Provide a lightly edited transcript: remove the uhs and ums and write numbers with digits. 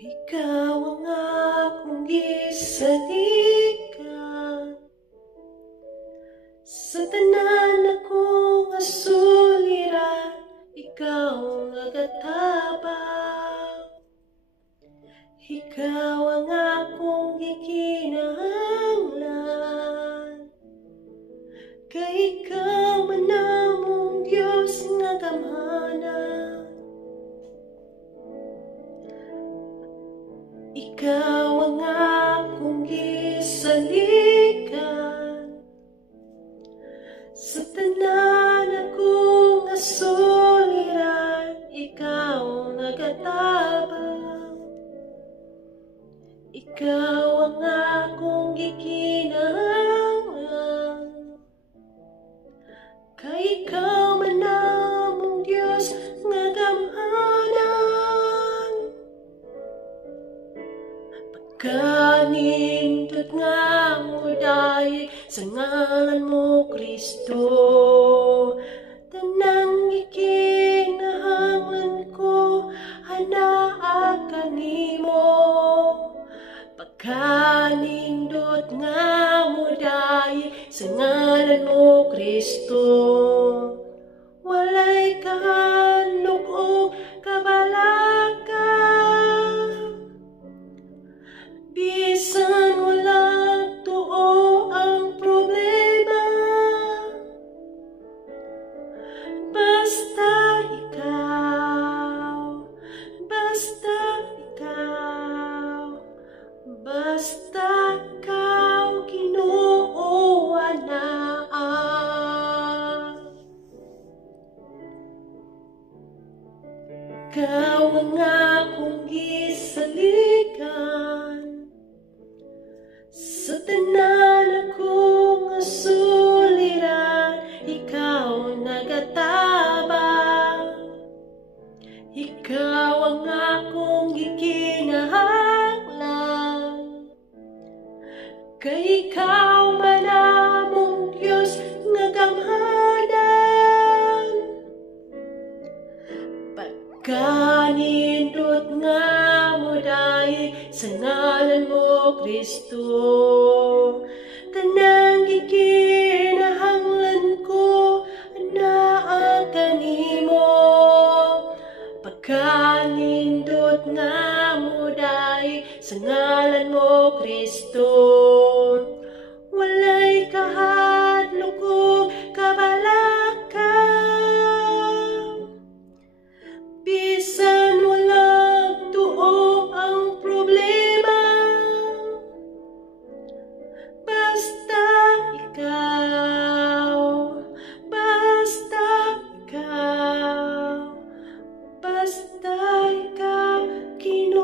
Ikaw ang akong gisalikan, sa tanan akong asuliran, ikaw ang nagatabang. Ikaw ang akong gikinahanglan, kay ikaw man namong Diyos nga gamhanan. Ikaw ang akong gisalikan, sa tanan akong asuliran, ikaw ang nagatabang. Ikaw ang akong gikinahanglan, kay ikaw man namong Diyos nga gamhanan. Pagkanindot nga mo dahi sa ngalan mo Kristo, tanang gikinahanglan ko anaa kanimo. Pagkanindot nga mo dahi sa ngalan mo Kristo, walay kahandog o kabalaka. Bisan walang tuo ang problema, basta ikaw, basta ikaw, basta ikaw, Ginoo anaa. Ikaw ang akong gisalikan, sa tanan akong asuliran, ikaw nagatabang. Ikaw ang akong gikinahanglan, kay ikaw man namong Diyos nga gamhanan. Pagkanindot nga mo dahi sa ngalan mo Kristo, tanang gikinahanglan ko anaa kanimo. Pagkanindot nga mo dahi sa ngalan mo Kristo, walay kahadlok o kabalaka. Bisan walang tuo ang problema, basta ikaw, basta ikaw, basta ikaw, Ginoo.